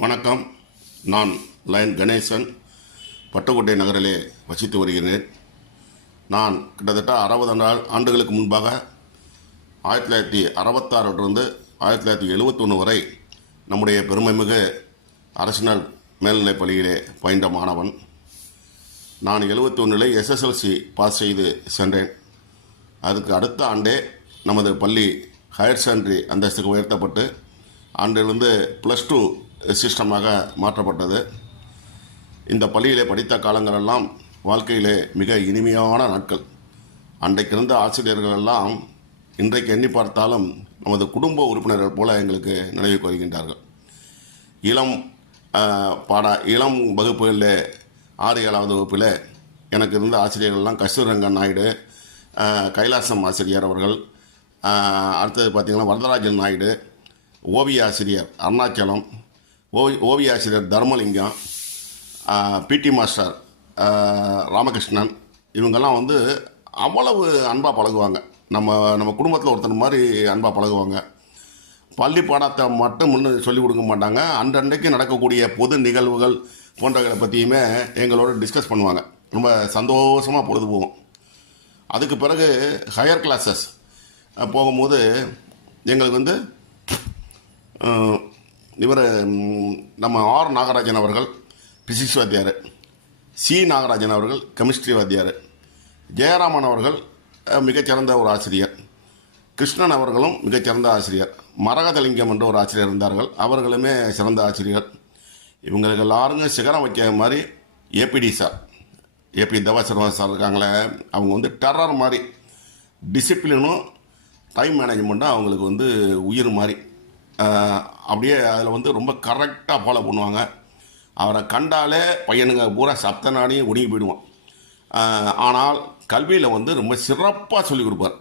வணக்கம். நான் லயன் கணேசன் பட்டுக்கோட்டை நகரிலே வசித்து வருகிறேன். நான் கிட்டத்தட்ட 60 ஆண்டுகளுக்கு முன்பாக 1966 1971 வரை நம்முடைய பெருமைமிகு அரசினல் மேல்நிலைப் பள்ளியிலே பயின்ற மாணவன். நான் 71 எஸ்எஸ்எல்சி பாஸ் செய்து சென்றேன். அதுக்கு அடுத்த ஆண்டே நமது பள்ளி ஹையர் செகண்டரி அந்தஸ்துக்கு உயர்த்தப்பட்டு ஆண்டிலிருந்து +2 சிஸ்டமாக மாற்றப்பட்டது. இந்த பள்ளியிலே படித்த காலங்களெல்லாம் வாழ்க்கையிலே மிக இனிமையான நாட்கள். அன்றைக்கு இருந்த ஆசிரியர்கள் எல்லாம் இன்றைக்கு எண்ணி பார்த்தாலும் நமது குடும்ப உறுப்பினர்கள் போல எங்களுக்கு நினைவுக்கு வருகின்றார்கள். இளம் வகுப்புகளில் 6-7வது வகுப்பில் எனக்கு இருந்த ஆசிரியர்கள்லாம் கஸ்தூரங்கன் நாயுடு, கைலாசம் ஆசிரியர் அவர்கள், அடுத்தது பார்த்திங்கன்னா வரதராஜன் நாயுடு, ஓவிய ஆசிரியர் அருணாச்சலம், ஓவிய ஆசிரியர் தர்மலிங்கம், பிடி மாஸ்டர் ராமகிருஷ்ணன், இவங்கெல்லாம் அவ்வளவு அன்பாக பழகுவாங்க. நம்ம குடும்பத்தில் ஒருத்தர் மாதிரி அன்பாக பழகுவாங்க. பள்ளி பாடத்தை மட்டும் முன்னு சொல்லிக் கொடுக்க மாட்டாங்க. அன்றன்றைக்கு நடக்கக்கூடிய பொது நிகழ்வுகள் போன்றவர்களை பற்றியுமே எங்களோட டிஸ்கஸ் பண்ணுவாங்க. ரொம்ப சந்தோஷமாக பொழுது போகும். அதுக்கு பிறகு ஹையர் கிளாஸஸ் போகும்போது எங்களுக்கு இவர் நம்ம ஆர் நாகராஜன் அவர்கள் பிசிக்ஸ் வாத்தியார், சி நாகராஜன் அவர்கள் கெமிஸ்ட்ரி வாத்தியார், ஜெயராமன் அவர்கள் மிகச்சிறந்த ஒரு ஆசிரியர், கிருஷ்ணன் அவர்களும் மிகச்சிறந்த ஆசிரியர், மரகதலிங்கம் என்ற ஒரு ஆசிரியர் இருந்தார்கள், அவர்களுமே சிறந்த ஆசிரியர். இவங்களுக்கு எல்லாருங்க சிகரம் வைக்க மாதிரி ஏபிடி சார், ஏபி தேவாசர்மா சார் இருக்காங்களே, அவங்க டெரர் மாதிரி. டிசிப்ளினும் டைம் மேனேஜ்மெண்ட்டும் அவங்களுக்கு உயிர் மாதிரி. அப்படியே அதில் ரொம்ப கரெக்டாக ஃபாலோ பண்ணுவாங்க. அவரை கண்டாலே பையனுங்க பூரா சப்த நாடியும் ஒடுங்கி போயிடுவான். ஆனால் கல்வியில் ரொம்ப சிறப்பாக சொல்லிக் கொடுப்பார்.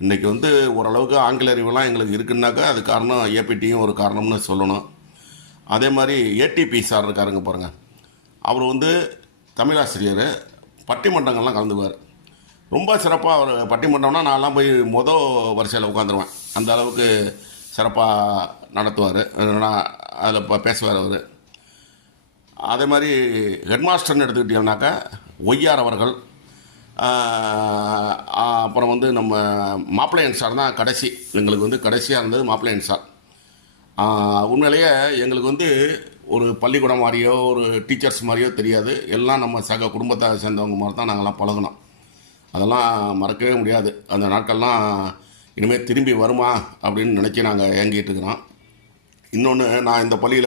இன்றைக்கி ஓரளவுக்கு ஆங்கில அறிவுலாம் எங்களுக்கு இருக்குன்னாக்கா அது காரணம் ஏபிடியும் ஒரு காரணம்னு சொல்லணும். அதே மாதிரி ஏடிபி சார் இருக்காருங்க பாருங்கள், அவர் தமிழாசிரியர், பட்டிமன்றங்கள்லாம் கலந்துக்குவார். ரொம்ப சிறப்பாக அவர் பட்டிமன்றம்னா நான்லாம் போய் வரிசையில் உட்காந்துருவேன். அந்த அளவுக்கு சிறப்பாக நடத்துவார், அதில் பேசுவார் அவர். அதே மாதிரி ஹெட்மாஸ்டர்னு எடுத்துக்கிட்டீங்கன்னாக்கா ஒய்யார் அவர்கள், அப்புறம் நம்ம மாப்பிள்ளையன் சார் தான் கடைசி, எங்களுக்கு கடைசியாக இருந்தது மாப்பிள்ளையன் சார். உண்மையிலேயே எங்களுக்கு ஒரு பள்ளிக்கூடம் மாதிரியோ ஒரு டீச்சர்ஸ் மாதிரியோ தெரியாது. எல்லாம் நம்ம சக குடும்பத்தை சேர்ந்தவங்க மாதிரி தான் நாங்கள்லாம் பழகணும். அதெல்லாம் மறக்கவே முடியாது. அந்த நாட்கள்லாம் இனிமேல் திரும்பி வருமா அப்படின்னு நினச்சி நாங்கள் ஏங்கிட்டு இருக்கிறோம். இன்னொன்று, நான் இந்த பள்ளியில்